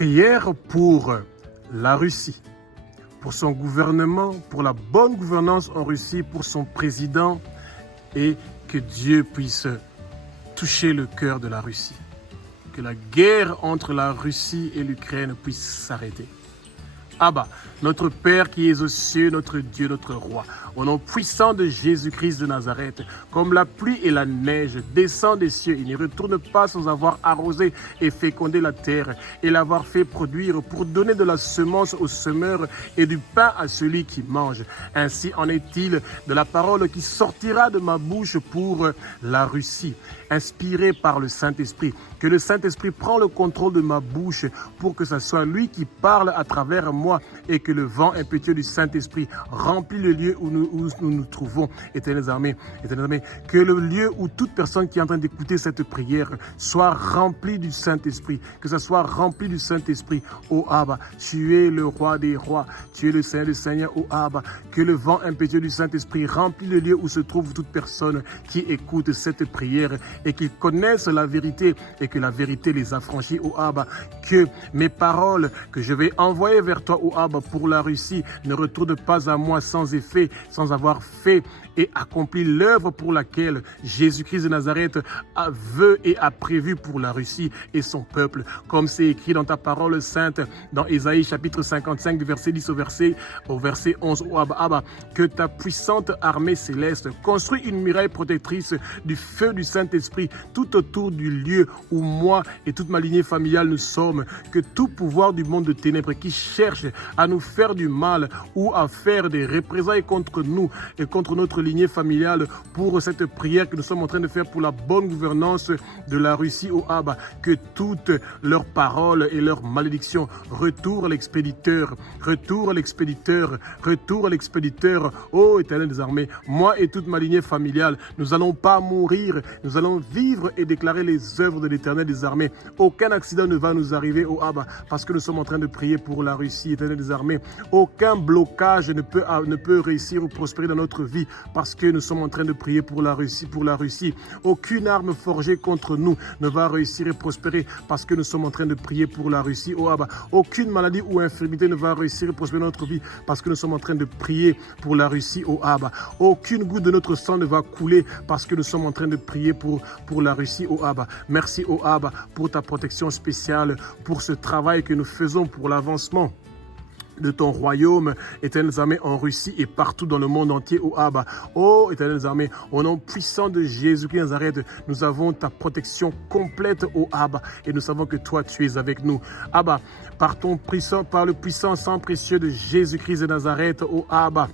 Prière pour la Russie, pour son gouvernement, pour la bonne gouvernance en Russie, pour son président, et que Dieu puisse toucher le cœur de la Russie. Que la guerre entre la Russie et l'Ukraine puisse s'arrêter. Abba, notre Père qui es aux cieux, notre Dieu, notre Roi, au nom puissant de Jésus-Christ de Nazareth, comme la pluie et la neige descend des cieux, il ne retourne pas sans avoir arrosé et fécondé la terre et l'avoir fait produire pour donner de la semence au semeur et du pain à celui qui mange. Ainsi en est-il de la parole qui sortira de ma bouche pour la Russie, inspirée par le Saint-Esprit. Que le Saint-Esprit prend le contrôle de ma bouche pour que ce soit lui qui parle à travers moi et que le vent impétueux du Saint-Esprit remplit le lieu où nous trouvons, éternels armées, que le lieu où toute personne qui est en train d'écouter cette prière soit remplie du Saint-Esprit, que ça soit rempli du Saint-Esprit. Oh Abba, tu es le roi des rois, tu es le Seigneur des seigneurs. Oh Abba, que le vent impétueux du Saint-Esprit remplit le lieu où se trouve toute personne qui écoute cette prière et qui connaissent la vérité et que la vérité les affranchit. Oh Abba, que mes paroles que je vais envoyer vers toi, oh Abba, pour la Russie ne retournent pas à moi sans effet, sans avoir fait et accompli l'œuvre pour laquelle Jésus-Christ de Nazareth veut et a prévu pour la Russie et son peuple. Comme c'est écrit dans ta parole sainte, dans Ésaïe chapitre 55, du verset 10 au verset 11. Oh Abba, que ta puissante armée céleste construit une muraille protectrice du feu du Saint-Esprit tout autour du lieu où moi et toute ma lignée familiale nous sommes. Que tout pouvoir du monde de ténèbres qui cherche à nous faire du mal ou à faire des représailles contre nous et contre notre lignée familiale pour cette prière que nous sommes en train de faire pour la bonne gouvernance de la Russie, au Abba, que toutes leurs paroles et leurs malédictions retournent à l'expéditeur, retournent à l'expéditeur, retournent à l'expéditeur. Ô Éternel des armées, moi et toute ma lignée familiale, nous n'allons pas mourir, nous allons vivre et déclarer les œuvres de l'Éternel des armées. Aucun accident ne va nous arriver, au Abba, parce que nous sommes en train de prier pour la Russie, Éternel des armées. Aucun blocage ne peut réussir ou prospérer dans notre vie parce que nous sommes en train de prier pour la Russie. Aucune arme forgée contre nous ne va réussir et prospérer parce que nous sommes en train de prier pour la Russie. Oh Abba, aucune maladie ou infirmité ne va réussir et prospérer dans notre vie parce que nous sommes en train de prier pour la Russie. Oh Abba, aucune goutte de notre sang ne va couler parce que nous sommes en train de prier pour la Russie. Oh Abba, merci oh Abba pour ta protection spéciale, pour ce travail que nous faisons pour l'avancement de ton royaume, éternels armées, en Russie et partout dans le monde entier, oh Abba. Oh, éternels armées, au nom puissant de Jésus-Christ Nazareth, nous avons ta protection complète, oh Abba, et nous savons que toi, tu es avec nous. Abba, par le puissant sang précieux de Jésus-Christ de Nazareth, oh Abba,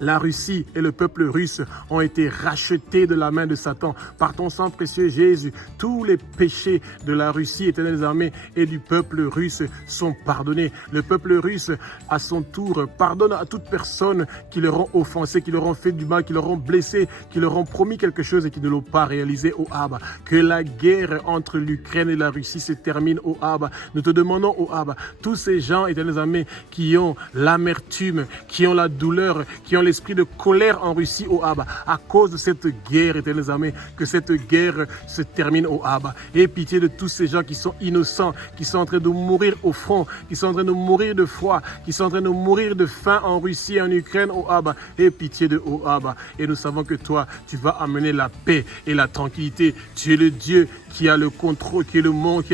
la Russie et le peuple russe ont été rachetés de la main de Satan. Par ton sang précieux, Jésus, tous les péchés de la Russie, éternelles armées, et du peuple russe sont pardonnés. Le peuple russe, à son tour, pardonne à toute personne qui leur ont offensé, qui leur ont fait du mal, qui leur ont blessé, qui leur ont promis quelque chose et qui ne l'ont pas réalisé, oh Abba. Que la guerre entre l'Ukraine et la Russie se termine, oh Abba. Nous te demandons, oh Abba, tous ces gens, éternelles armées, qui ont l'amertume, qui ont la douleur, qui ont l'esprit de colère en Russie, oh Abba, à cause de cette guerre, éternelles armées, que cette guerre se termine, oh Abba. Aie pitié de tous ces gens qui sont innocents, qui sont en train de mourir au front, qui sont en train de mourir de froid, qui sont en train de mourir de faim en Russie et en Ukraine, oh Abba. Aie pitié de oh Abba. Et nous savons que toi, tu vas amener la paix et la tranquillité. Tu es le Dieu qui a le contrôle, qui a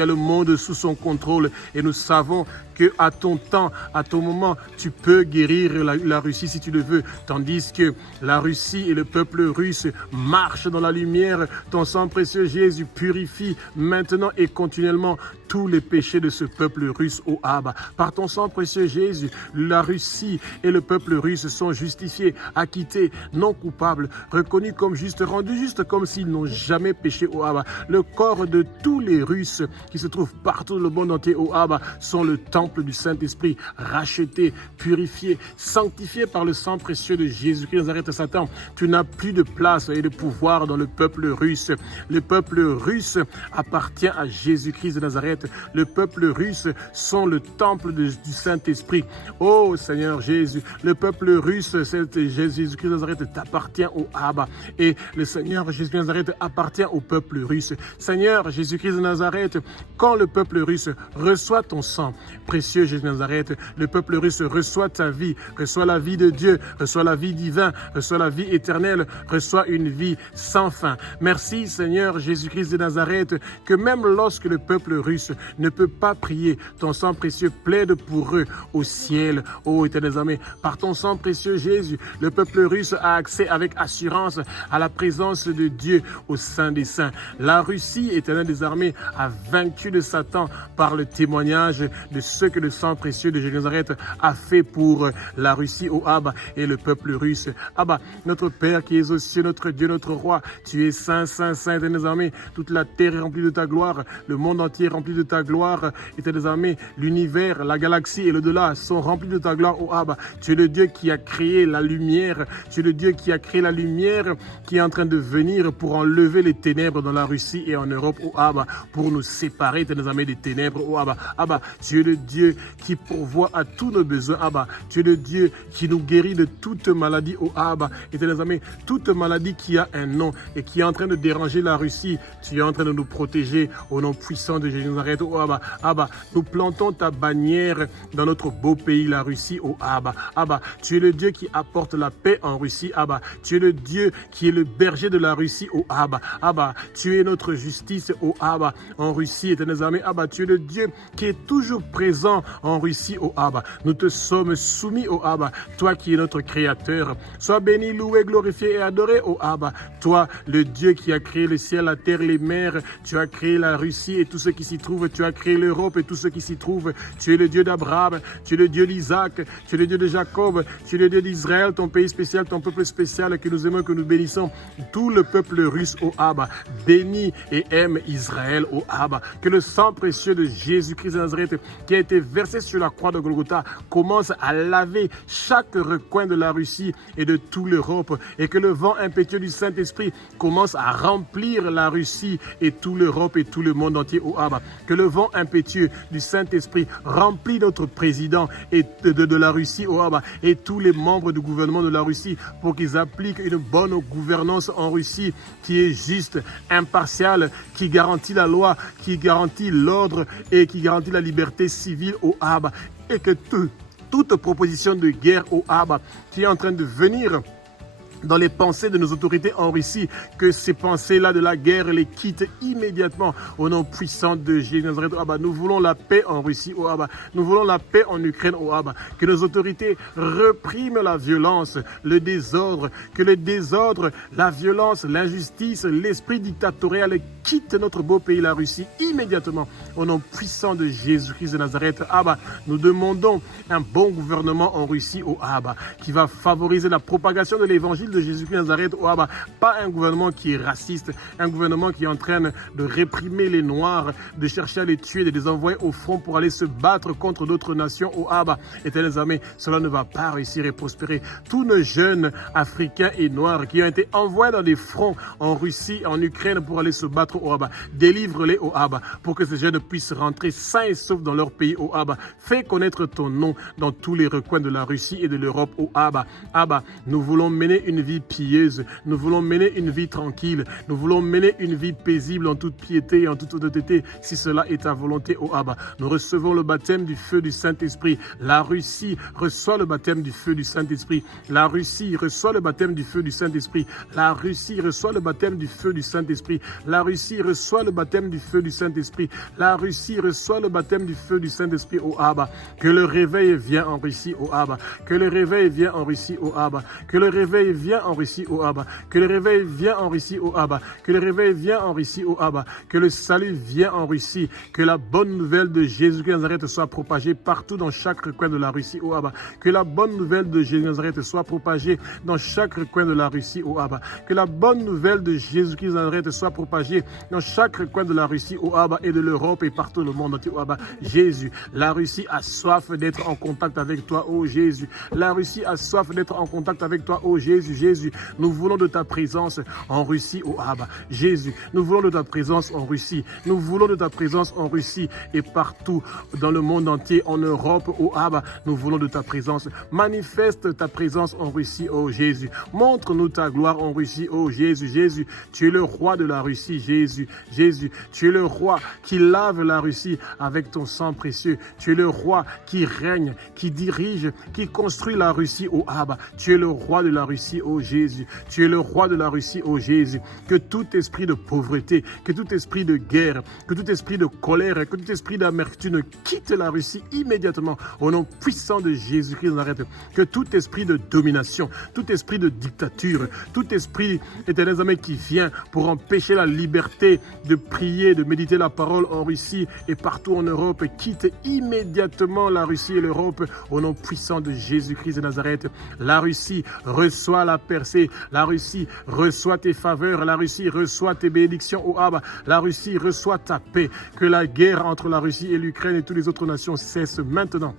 le monde sous son contrôle. Et nous savons que à ton temps, à ton moment, tu peux guérir la Russie si tu le veux. Tandis que la Russie et le peuple russe marchent dans la lumière. Ton sang précieux, Jésus, purifie maintenant et continuellement tous les péchés de ce peuple russe, ô Abba. Par ton sang précieux, Jésus, la Russie et le peuple russe sont justifiés, acquittés, non coupables, reconnus comme justes, rendus justes comme s'ils n'ont jamais péché, ô Abba. Le corps de tous les Russes qui se trouvent partout dans le monde entier, ô Abba, sont le temple temple du Saint-Esprit, racheté, purifié, sanctifié par le sang précieux de Jésus-Christ de Nazareth. Satan, tu n'as plus de place et de pouvoir dans le peuple russe. Le peuple russe appartient à Jésus-Christ de Nazareth. Le peuple russe sont le temple du Saint-Esprit. Oh Seigneur Jésus, le peuple russe, Jésus-Christ de Nazareth t'appartient au Abba. Et le Seigneur Jésus-Christ de Nazareth appartient au peuple russe. Seigneur Jésus-Christ de Nazareth, quand le peuple russe reçoit ton sang, précieux Jésus de Nazareth, le peuple russe reçoit ta vie, reçoit la vie de Dieu, reçoit la vie divine, reçoit la vie éternelle, reçoit une vie sans fin. Merci Seigneur Jésus-Christ de Nazareth, que même lorsque le peuple russe ne peut pas prier, ton sang précieux plaide pour eux au ciel, ô éternel armées. Par ton sang précieux Jésus, le peuple russe a accès avec assurance à la présence de Dieu au sein des saints. La Russie, éternel des armées, a vaincu le Satan par le témoignage de ce que le sang précieux de Jésus de Nazareth a fait pour la Russie au Abba et le peuple russe. Abba, notre Père qui es aux cieux, notre Dieu, notre Roi, tu es saint, saint, saint, éternel des armées. Toute la terre est remplie de ta gloire, le monde entier est rempli de ta gloire, éternel des armées. L'univers, la galaxie et l'au-delà sont remplis de ta gloire au Abba. Tu es le Dieu qui a créé la lumière, tu es le Dieu qui a créé la lumière qui est en train de venir pour enlever les ténèbres dans la Russie et en Europe au Abba, pour nous séparer, éternel des armées, des ténèbres au Abba. Abba, tu es le Dieu qui pourvoit à tous nos besoins, Abba. Tu es le Dieu qui nous guérit de toute maladie au Abba. Éternel des armées, toute maladie qui a un nom et qui est en train de déranger la Russie, tu es en train de nous protéger au nom puissant de Jésus de Nazareth au Abba. Abba, nous plantons ta bannière dans notre beau pays, la Russie au Abba. Abba, tu es le Dieu qui apporte la paix en Russie, Abba. Tu es le Dieu qui est le berger de la Russie au Abba. Abba, tu es notre justice au Abba en Russie, éternel des armées. Abba, tu es le Dieu qui est toujours présent en Russie au Abba. Nous te sommes soumis au Abba, toi qui es notre créateur. Sois béni, loué, glorifié et adoré au Abba. Toi, le Dieu qui a créé le ciel, la terre, les mers. Tu as créé la Russie et tout ce qui s'y trouve. Tu as créé l'Europe et tout ce qui s'y trouve. Tu es le Dieu d'Abraham, tu es le Dieu d'Isaac, tu es le Dieu de Jacob, tu es le Dieu d'Israël, ton pays spécial, ton peuple spécial que nous aimons, que nous bénissons. Tout le peuple russe au Abba bénit et aime Israël au Abba. Que le sang précieux de Jésus-Christ de Nazareth qui a été versé sur la croix de Golgotha commence à laver chaque recoin de la Russie et de toute l'Europe, et que le vent impétueux du Saint-Esprit commence à remplir la Russie et toute l'Europe et tout le monde entier au Abba. Que le vent impétueux du Saint-Esprit remplit notre président et de la Russie au Abba et tous les membres du gouvernement de la Russie pour qu'ils appliquent une bonne gouvernance en Russie qui est juste, impartiale, qui garantit la loi, qui garantit l'ordre et qui garantit la liberté civile au Abba, et que toute proposition de guerre au Abba qui est en train de venir dans les pensées de nos autorités en Russie, que ces pensées-là de la guerre les quittent immédiatement au nom puissant de Jésus de Nazareth. Nous voulons la paix en Russie, oh Abba. Nous voulons la paix en Ukraine, oh Abba. Que nos autorités repriment la violence, le désordre, que le désordre, la violence, l'injustice, l'esprit dictatorial quitte notre beau pays, la Russie, immédiatement au nom puissant de Jésus-Christ de Nazareth. Abba, nous demandons un bon gouvernement en Russie, oh Abba, qui va favoriser la propagation de l'évangile de Jésus-Christ de Nazareth, oh Abba. Pas un gouvernement qui est raciste, un gouvernement qui est en train de réprimer les Noirs, de chercher à les tuer, de les envoyer au front pour aller se battre contre d'autres nations, oh Abba. Éternels armées, cela ne va pas réussir et prospérer. Tous nos jeunes Africains et Noirs qui ont été envoyés dans des fronts en Russie, en Ukraine pour aller se battre, oh Abba, délivre-les, oh Abba, pour que ces jeunes puissent rentrer sains et saufs dans leur pays, oh Abba. Fais connaître ton nom dans tous les recoins de la Russie et de l'Europe, oh Abba. Abba, nous voulons mener une vie pieuse, nous voulons mener une vie tranquille, nous voulons mener une vie paisible en toute piété et en toute honnêteté, si cela est ta volonté, oh Abba. Nous recevons le baptême du feu du Saint-Esprit. La Russie reçoit le baptême du feu du Saint-Esprit. La Russie reçoit le baptême du feu du Saint-Esprit. La Russie reçoit le baptême du feu du Saint-Esprit. La Russie reçoit le baptême du feu du Saint-Esprit. La Russie reçoit le baptême du feu du Saint-Esprit, oh Abba. Que le réveil vienne en Russie, oh Abba. Que le réveil vienne en Russie, oh Abba. Que le réveil vienne vienne en Russie, oh Abba. Que le réveil vienne en Russie, oh Abba. Que le réveil vienne en Russie, oh Abba. Que le salut vienne en Russie. Que la bonne nouvelle de Jésus de Nazareth soit propagée partout dans chaque coin de la Russie, oh Abba. Que la bonne nouvelle de Jésus de Nazareth soit propagée dans chaque coin de la Russie, oh Abba. Que la bonne nouvelle de Jésus-Christ de Nazareth soit propagée dans chaque coin de la Russie, oh Abba, et de l'Europe et partout le monde entier, oh Abba. Jésus, la Russie a soif d'être en contact avec toi, oh Jésus. La Russie a soif d'être en contact avec toi, oh Jésus. Jésus, nous voulons de ta présence en Russie, oh Abba. Jésus, nous voulons de ta présence en Russie. Nous voulons de ta présence en Russie et partout dans le monde entier, en Europe, oh Abba. Nous voulons de ta présence. Manifeste ta présence en Russie, oh Jésus. Montre-nous ta gloire en Russie, oh Jésus. Jésus, tu es le roi de la Russie, Jésus. Jésus, tu es le roi qui lave la Russie avec ton sang précieux. Tu es le roi qui règne, qui dirige, qui construit la Russie, oh Abba. Tu es le roi de la Russie, oh Jésus. Tu es le roi de la Russie, oh Jésus. Que tout esprit de pauvreté, que tout esprit de guerre, que tout esprit de colère, que tout esprit d'amertume quitte la Russie immédiatement au nom puissant de Jésus-Christ de Nazareth. Que tout esprit de domination, tout esprit de dictature, tout esprit éternel amen qui vient pour empêcher la liberté de prier, de méditer la parole en Russie et partout en Europe, quitte immédiatement la Russie et l'Europe au nom puissant de Jésus-Christ de Nazareth. La Russie reçoit la percée, la Russie reçoit tes faveurs, la Russie reçoit tes bénédictions, oh Abba. La Russie reçoit ta paix. Que la guerre entre la Russie et l'Ukraine et toutes les autres nations cesse maintenant.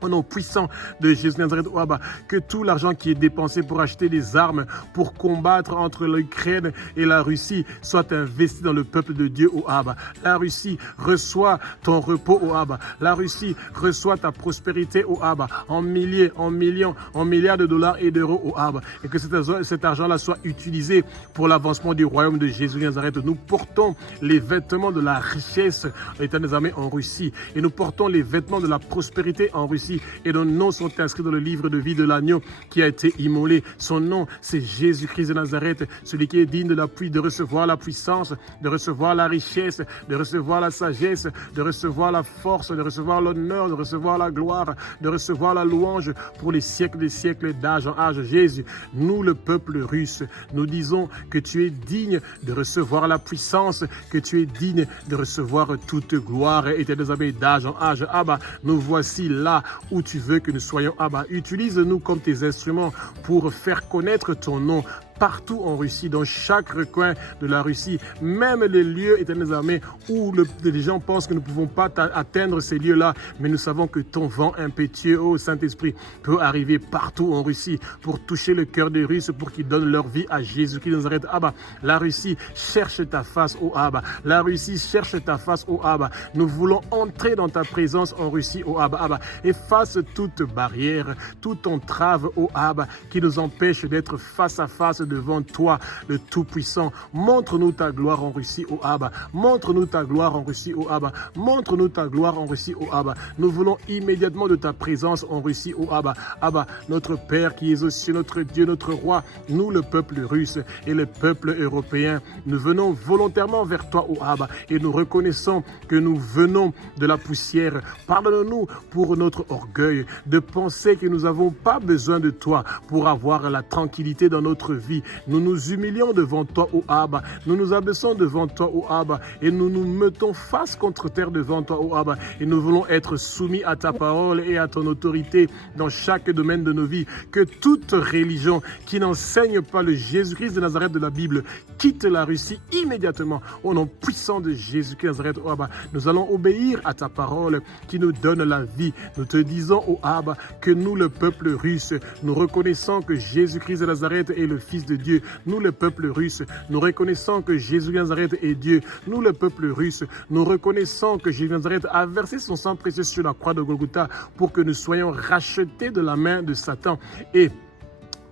Au nom puissant de Jésus de Nazareth, oh Abba, que tout l'argent qui est dépensé pour acheter des armes, pour combattre entre l'Ukraine et la Russie, soit investi dans le peuple de Dieu, oh Abba. La Russie reçoit ton repos, oh Abba. La Russie reçoit ta prospérité, oh Abba, en milliers, en millions, en milliards de dollars et d'euros, oh Abba. Et que cet argent-là soit utilisé pour l'avancement du royaume de Jésus de Nazareth. Nous portons les vêtements de la richesse, éternels amis, en Russie. Et nous portons les vêtements de la prospérité en Russie. Et nos noms sont inscrits dans le livre de vie de l'agneau qui a été immolé. Son nom, c'est Jésus-Christ de Nazareth, celui qui est digne de recevoir la puissance, de recevoir la richesse, de recevoir la sagesse, de recevoir la force, de recevoir l'honneur, de recevoir la gloire, de recevoir la louange pour les siècles des siècles, d'âge en âge. Jésus, nous, le peuple russe, nous disons que tu es digne de recevoir la puissance, que tu es digne de recevoir toute gloire et tes amis d'âge en âge. Abba, nous voici là où tu veux que nous soyons, Abba. Utilise-nous comme tes instruments pour faire connaître ton nom partout en Russie, dans chaque recoin de la Russie, même les lieux, éternels amis, où les gens pensent que nous ne pouvons pas atteindre ces lieux-là, mais nous savons que ton vent impétueux, ô Saint-Esprit, peut arriver partout en Russie pour toucher le cœur des Russes, pour qu'ils donnent leur vie à Jésus-Christ de Nazareth. Abba, la Russie cherche ta face, ô Abba. La Russie cherche ta face, ô Abba. Nous voulons entrer dans ta présence en Russie, ô Abba. Abba, efface toute barrière, toute entrave, ô Abba, qui nous empêche d'être face à face devant toi, le Tout-Puissant. Montre-nous ta gloire en Russie, ô Abba. Montre-nous ta gloire en Russie, ô Abba. Montre-nous ta gloire en Russie, ô Abba. Nous voulons immédiatement de ta présence en Russie, ô Abba. Abba, notre Père qui es aux cieux, notre Dieu, notre Roi, nous, le peuple russe et le peuple européen, nous venons volontairement vers toi, ô Abba, et nous reconnaissons que nous venons de la poussière. Pardonne-nous pour notre orgueil de penser que nous n'avons pas besoin de toi pour avoir la tranquillité dans notre vie. Nous nous humilions devant toi, ô Abba. Nous nous abaissons devant toi, ô Abba. Et nous nous mettons face contre terre devant toi, ô Abba. Et nous voulons être soumis à ta parole et à ton autorité dans chaque domaine de nos vies. Que toute religion qui n'enseigne pas le Jésus-Christ de Nazareth de la Bible quitte la Russie immédiatement. Au nom puissant de Jésus-Christ de Nazareth, ô Abba. Nous allons obéir à ta parole qui nous donne la vie. Nous te disons, ô Abba, que nous, le peuple russe, nous reconnaissons que Jésus-Christ de Nazareth est le Fils de Dieu. Nous, le peuple russe, nous reconnaissons que Jésus de Nazareth est Dieu. Nous, le peuple russe, nous reconnaissons que Jésus de Nazareth a versé son sang précieux sur la croix de Golgotha pour que nous soyons rachetés de la main de Satan. Et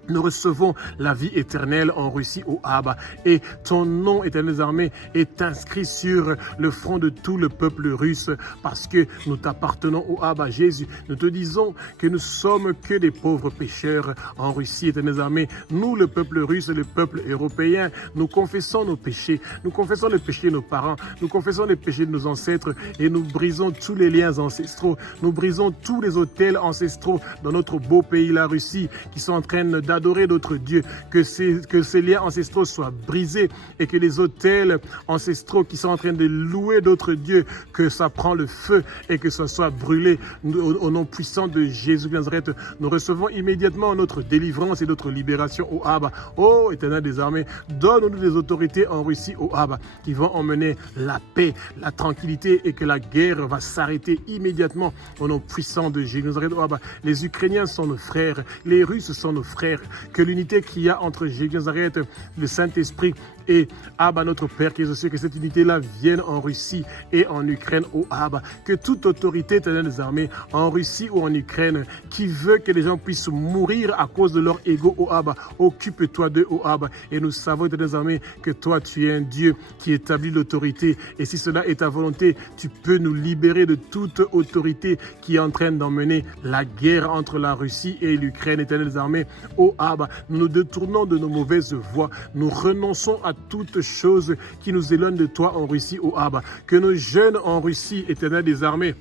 nous recevons la vie éternelle en Russie, ô Abba. Et ton nom, éternel armées, est inscrit sur le front de tout le peuple russe parce que nous t'appartenons, ô Abba. Jésus, nous te disons que nous sommes que des pauvres pécheurs en Russie, éternel armées. Nous, le peuple russe, le peuple européen, nous confessons nos péchés. Nous confessons les péchés de nos parents. Nous confessons les péchés de nos ancêtres et nous brisons tous les liens ancestraux. Nous brisons tous les autels ancestraux dans notre beau pays, la Russie, qui sont en train d'adorer d'autres dieux, que ces liens ancestraux soient brisés et que les autels ancestraux qui sont en train de louer d'autres dieux, que ça prend le feu et que ça soit brûlé. Au nom puissant de Jésus de Nazareth, nous recevons immédiatement notre délivrance et notre libération, ô Abba. Ô Éternel des armées, donne-nous des autorités en Russie, ô Abba, qui vont emmener la paix, la tranquillité et que la guerre va s'arrêter immédiatement au nom puissant de Jésus de Nazareth, ô Abba. Les Ukrainiens sont nos frères, les Russes sont nos frères. Que l'unité qu'il y a entre Jésus de Nazareth, le Saint-Esprit et Abba, notre Père qui est aux cieux, que cette unité-là vienne en Russie et en Ukraine, ô Abba. Que toute autorité, Éternel des armées, en Russie ou en Ukraine, qui veut que les gens puissent mourir à cause de leur ego, ô Abba, occupe-toi d'eux, ô Abba. Et nous savons, Éternel des armées, que toi, tu es un Dieu qui établit l'autorité. Et si cela est ta volonté, tu peux nous libérer de toute autorité qui est en train d'emmener la guerre entre la Russie et l'Ukraine, Éternel des armées, ô Abba. Nous nous détournons de nos mauvaises voies. Nous renonçons à toute chose qui nous éloigne de toi en Russie, ô Abba. Que nos jeunes en Russie, Éternel des armées,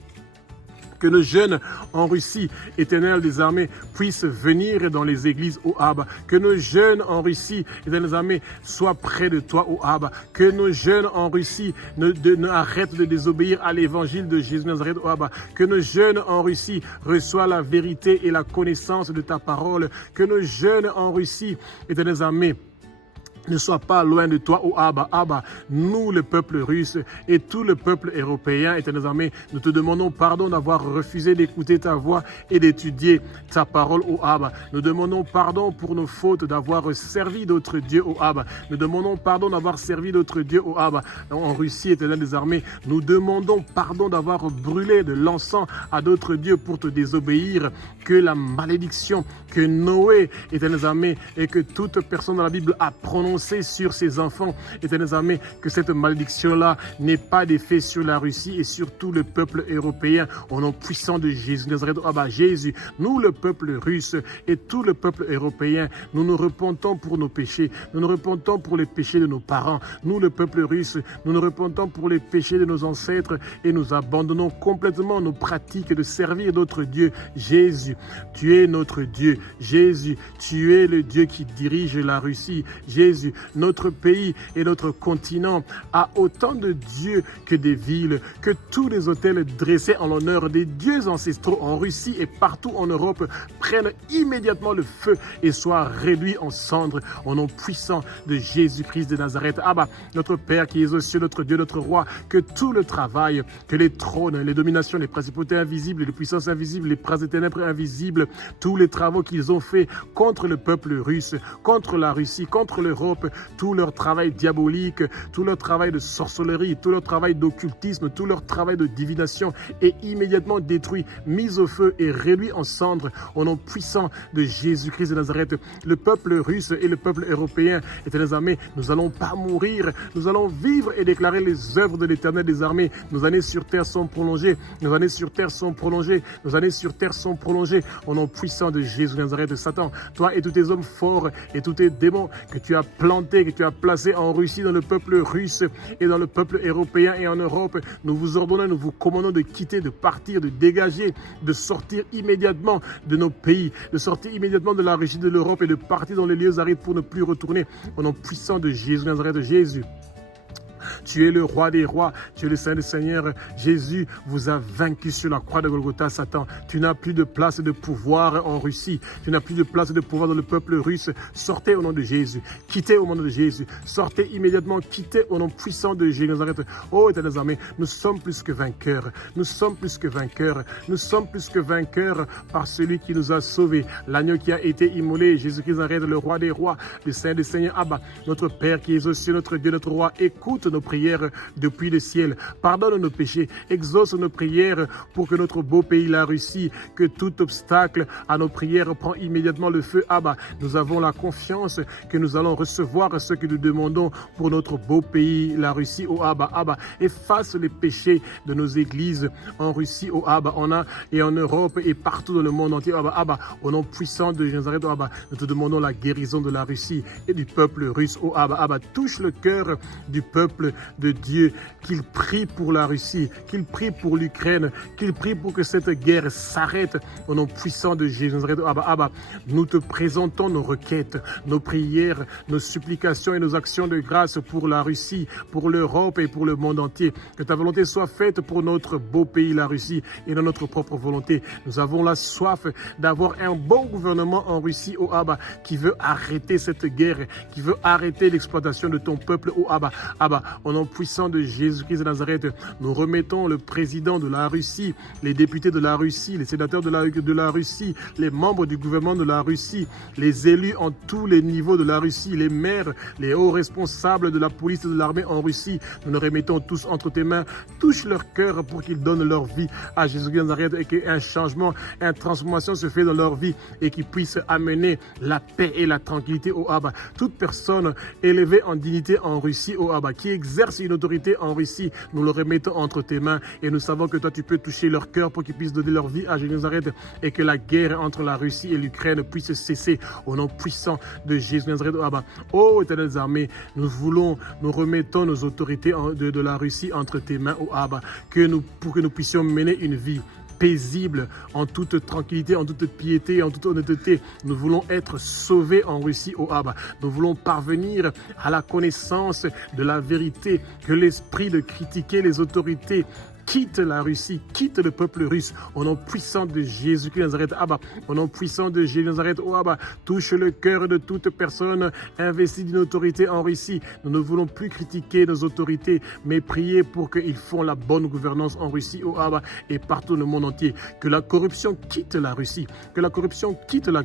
que nos jeunes en Russie, Éternel des armées, puissent venir dans les églises, ô Abba. Que nos jeunes en Russie, Éternel des armées, soient près de toi, ô Abba. Que nos jeunes en Russie ne arrêtent de désobéir à l'évangile de Jésus de Nazareth, ô Abba. Que nos jeunes en Russie reçoivent la vérité et la connaissance de ta parole. Que nos jeunes en Russie, Éternel des armées, ne sois pas loin de toi, ô Abba. Abba, nous, le peuple russe et tout le peuple européen, Éternel des armées, nous te demandons pardon d'avoir refusé d'écouter ta voix et d'étudier ta parole, ô Abba. Nous demandons pardon pour nos fautes d'avoir servi d'autres dieux, ô Abba. Nous demandons pardon d'avoir servi d'autres dieux, ô Abba. En Russie, Éternel des armées, nous demandons pardon d'avoir brûlé de l'encens à d'autres dieux pour te désobéir. Que la malédiction que Noé, Éternel des armées, et que toute personne dans la Bible a prononcée sur ses enfants, Éternel des armées, que cette malédiction-là n'ait pas d'effet sur la Russie et sur tout le peuple européen. Au nom puissant de Jésus de Nazareth, Abba, Jésus, nous, le peuple russe et tout le peuple européen, nous nous repentons pour nos péchés. Nous nous repentons pour les péchés de nos parents. Nous, le peuple russe, nous nous repentons pour les péchés de nos ancêtres et nous abandonnons complètement nos pratiques de servir d'autres dieux. Jésus, tu es notre Dieu. Jésus, tu es le Dieu qui dirige la Russie. Jésus, notre pays et notre continent a autant de dieux que des villes, que tous les hôtels dressés en l'honneur des dieux ancestraux en Russie et partout en Europe prennent immédiatement le feu et soient réduits en cendres au nom puissant de Jésus-Christ de Nazareth. Abba, notre Père qui es aux cieux, notre Dieu, notre Roi, que tout le travail, que les trônes, les dominations, les principautés invisibles, les puissances invisibles, les princes des ténèbres invisibles, tous les travaux qu'ils ont faits contre le peuple russe, contre la Russie, contre l'Europe, tout leur travail diabolique, tout leur travail de sorcellerie, tout leur travail d'occultisme, tout leur travail de divination est immédiatement détruit, mis au feu et réduit en cendres au nom puissant de Jésus-Christ de Nazareth. Le peuple russe et le peuple européen, Éternel des armées, nous n'allons pas mourir, nous allons vivre et déclarer les œuvres de l'Éternel des armées. Nos années sur terre sont prolongées, nos années sur terre sont prolongées, nos années sur terre sont prolongées au nom puissant de Jésus de Nazareth. Satan, toi et tous tes hommes forts et tous tes démons que tu as plantés, que tu as placés en Russie, dans le peuple russe et dans le peuple européen et en Europe, nous vous ordonnons, nous vous commandons de quitter, de partir, de dégager, de sortir immédiatement de nos pays, de sortir immédiatement de la Russie, de l'Europe et de partir dans les lieux arides pour ne plus retourner au nom puissant de Jésus de Nazareth. Jésus, tu es le roi des rois, tu es le Saint des seigneurs. Jésus vous a vaincu sur la croix de Golgotha, Satan. Tu n'as plus de place de pouvoir en Russie. Tu n'as plus de place de pouvoir dans le peuple russe. Sortez au nom de Jésus. Quittez au nom de Jésus. Sortez immédiatement. Quittez au nom puissant de Jésus. Oh, Éternel des armées, nous sommes plus que vainqueurs. Nous sommes plus que vainqueurs. Nous sommes plus que vainqueurs par celui qui nous a sauvés. L'agneau qui a été immolé, Jésus-Christ Nazareth, le roi des rois, le Saint des seigneurs. Abba, notre Père qui est aux cieux, notre Dieu, notre roi, écoute nos prières depuis le ciel. Pardonne nos péchés, exauce nos prières pour que notre beau pays, la Russie, que tout obstacle à nos prières prend immédiatement le feu. Abba, nous avons la confiance que nous allons recevoir ce que nous demandons pour notre beau pays, la Russie. Oh Abba, Abba, efface les péchés de nos églises en Russie. Oh Abba, et en Europe et partout dans le monde entier. Abba, Abba, au nom puissant de Nazareth, oh Abba, nous te demandons la guérison de la Russie et du peuple russe. Oh Abba, Abba, touche le cœur du peuple de Dieu, qu'il prie pour la Russie, qu'il prie pour l'Ukraine, qu'il prie pour que cette guerre s'arrête au nom puissant de Jésus. Abba, nous te présentons nos requêtes, nos prières, nos supplications et nos actions de grâce pour la Russie, pour l'Europe et pour le monde entier. Que ta volonté soit faite pour notre beau pays, la Russie, et dans notre propre volonté. Nous avons la soif d'avoir un bon gouvernement en Russie, oh Abba, qui veut arrêter cette guerre, qui veut arrêter l'exploitation de ton peuple, oh Abba. Abba, au nom puissant de Jésus-Christ de Nazareth, nous remettons le président de la Russie, les députés de la Russie, les sénateurs de la Russie, les membres du gouvernement de la Russie, les élus en tous les niveaux de la Russie, les maires, les hauts responsables de la police et de l'armée en Russie. Nous nous remettons tous entre tes mains. Touche leur cœur pour qu'ils donnent leur vie à Jésus-Christ de Nazareth et qu'un changement, une transformation se fait dans leur vie et qu'ils puissent amener la paix et la tranquillité au Abba. Toute personne élevée en dignité en Russie, au Abba, qui exerce une autorité en Russie, nous le remettons entre tes mains et nous savons que toi tu peux toucher leur cœur pour qu'ils puissent donner leur vie à Jésus de Nazareth et que la guerre entre la Russie et l'Ukraine puisse cesser au nom puissant de Jésus de Nazareth, au Abba. Ô éternelles armées, nous remettons nos autorités de la Russie entre tes mains, au Abba, pour que nous puissions mener une vie paisible, en toute tranquillité, en toute piété et en toute honnêteté. Nous voulons être sauvés en Russie, au Abba. Nous voulons parvenir à la connaissance de la vérité, que l'esprit de critiquer les autorités quitte la Russie, quitte le peuple russe, au nom puissant de Jésus-Christ de Nazareth, Abba, au nom puissant de Jésus de Nazareth, oh Abba, touche le cœur de toute personne investie d'une autorité en Russie. Nous ne voulons plus critiquer nos autorités, mais prier pour qu'ils font la bonne gouvernance en Russie, oh Abba, et partout dans le monde entier. Que la corruption quitte la Russie, que la corruption quitte la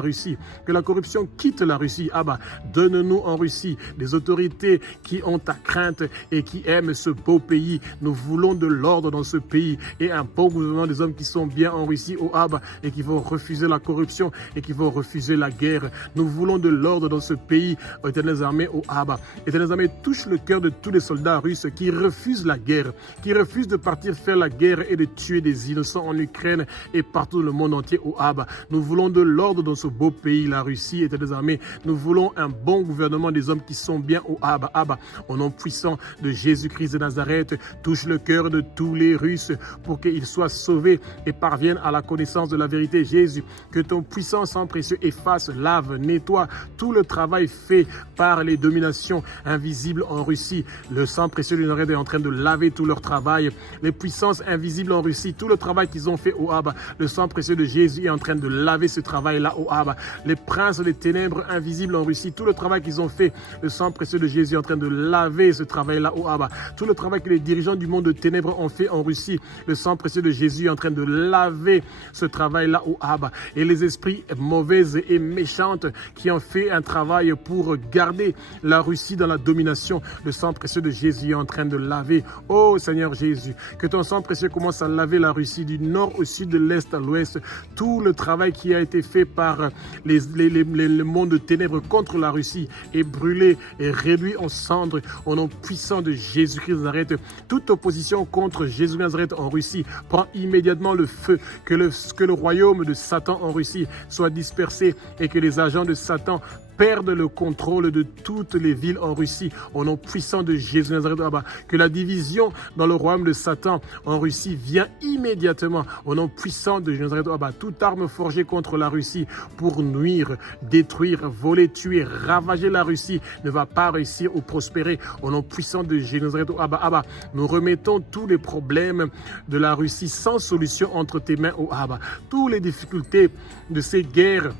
Russie, que la corruption quitte la Russie, Abba. Donne-nous en Russie des autorités qui ont ta crainte et qui aiment ce beau pays. Nous voulons de l'ordre dans ce pays et un bon gouvernement, des hommes qui sont bien en Russie, au Abba, et qui vont refuser la corruption et qui vont refuser la guerre. Nous voulons de l'ordre dans ce pays, éternelles armées, au Abba. Éternelles armées, touche le cœur de tous les soldats russes qui refusent la guerre, qui refusent de partir faire la guerre et de tuer des innocents en Ukraine et partout dans le monde entier, au Abba. Nous voulons de l'ordre dans ce beau pays, la Russie, éternelles armées. Nous voulons un bon gouvernement, des hommes qui sont bien, au Abba. Abba, au nom puissant de Jésus-Christ de Nazareth, touche le cœur de tous les Russes pour qu'ils soient sauvés et parviennent à la connaissance de la vérité. Jésus, que ton puissant sang précieux efface, lave, nettoie tout le travail fait par les dominations invisibles en Russie. Le sang précieux de Nazareth est en train de laver tout leur travail. Les puissances invisibles en Russie, tout le travail qu'ils ont fait, au Abba, le sang précieux de Jésus est en train de laver ce travail-là, au Abba. Les princes des ténèbres invisibles en Russie, tout le travail qu'ils ont fait, le sang précieux de Jésus est en train de laver ce travail-là, au Abba. Tout le travail que les dirigeants du monde de ténèbres ont fait en Russie, le sang précieux de Jésus est en train de laver ce travail-là, au Abba. Et les esprits mauvaises et méchantes qui ont fait un travail pour garder la Russie dans la domination, le sang précieux de Jésus est en train de laver. Oh Seigneur Jésus, que ton sang précieux commence à laver la Russie du nord au sud, de l'est à l'ouest. Tout le travail qui a été fait par le monde de ténèbres contre la Russie est brûlé et réduit en cendres au nom puissant de Jésus-Christ de Nazareth. Toute opposition contre Jésus de Nazareth en Russie prend immédiatement le feu, que le royaume de Satan en Russie soit dispersé et que les agents de Satan perdent le contrôle de toutes les villes en Russie au nom puissant de Jésus de Nazareth, Abba. Que la division dans le royaume de Satan en Russie vient immédiatement au nom puissant de Jésus de Nazareth, Abba. Toute arme forgée contre la Russie pour nuire, détruire, voler, tuer, ravager la Russie ne va pas réussir ou prospérer au nom puissant de Jésus de Nazareth, Abba. Abba, nous remettons tous les problèmes de la Russie sans solution entre tes mains, oh Abba. Toutes les difficultés de ces guerres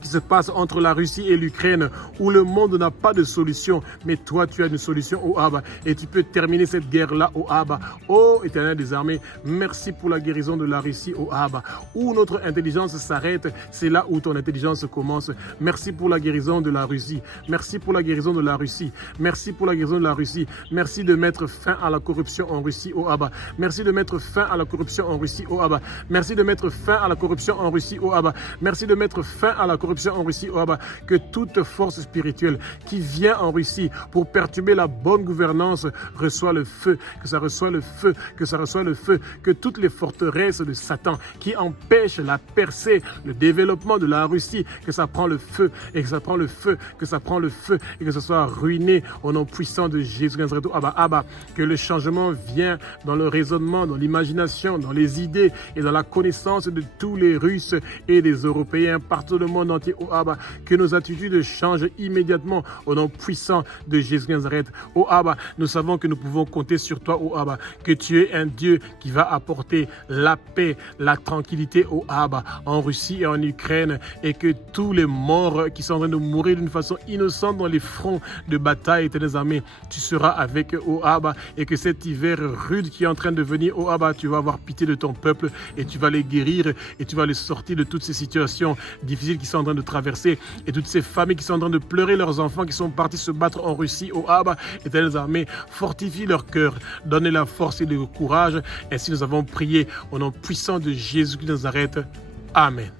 qui se passe entre la Russie et l'Ukraine, où le monde n'a pas de solution, mais toi tu as une solution, oh Abba, et tu peux terminer cette guerre-là, oh Abba. Oh Éternel des armées, merci pour la guérison de la Russie, oh Abba. Où notre intelligence s'arrête, c'est là où ton intelligence commence. Merci pour la guérison de la Russie. Merci pour la guérison de la Russie. Merci pour la guérison de la Russie. Merci de mettre fin à la corruption en Russie, oh Abba. Merci de mettre fin à la corruption en Russie, oh Abba. Merci de mettre fin à la corruption en Russie, oh Abba. Merci de mettre fin à la corruption corruption en Russie, oh Abba, que toute force spirituelle qui vient en Russie pour perturber la bonne gouvernance reçoit le feu, que ça reçoit le feu, que ça reçoit le feu, que toutes les forteresses de Satan qui empêchent la percée, le développement de la Russie, que ça prend le feu, et que ça prend le feu, que ça prend le feu, et que ça soit ruiné au nom puissant de Jésus Nazareth. Abba, Abba, que le changement vient dans le raisonnement, dans l'imagination, dans les idées et dans la connaissance de tous les Russes et des Européens partout dans le monde entier. Oh Abba, que nos attitudes changent immédiatement au nom puissant de Jésus Nazareth. Oh Abba, nous savons que nous pouvons compter sur toi, oh Abba, que tu es un Dieu qui va apporter la paix, la tranquillité, oh Abba, en Russie et en Ukraine, et que tous les morts qui sont en train de mourir d'une façon innocente dans les fronts de bataille, éternelles armées, tu seras avec eux, oh Abba, et que cet hiver rude qui est en train de venir, oh Abba, tu vas avoir pitié de ton peuple et tu vas les guérir et tu vas les sortir de toutes ces situations difficiles qu'ils sont en train de traverser et toutes ces familles qui sont en train de pleurer leurs enfants qui sont partis se battre en Russie, oh Abba, éternelles armées, fortifie leur cœur, donne la force et le courage. Ainsi nous avons prié au nom puissant de Jésus de Nazareth. Amen.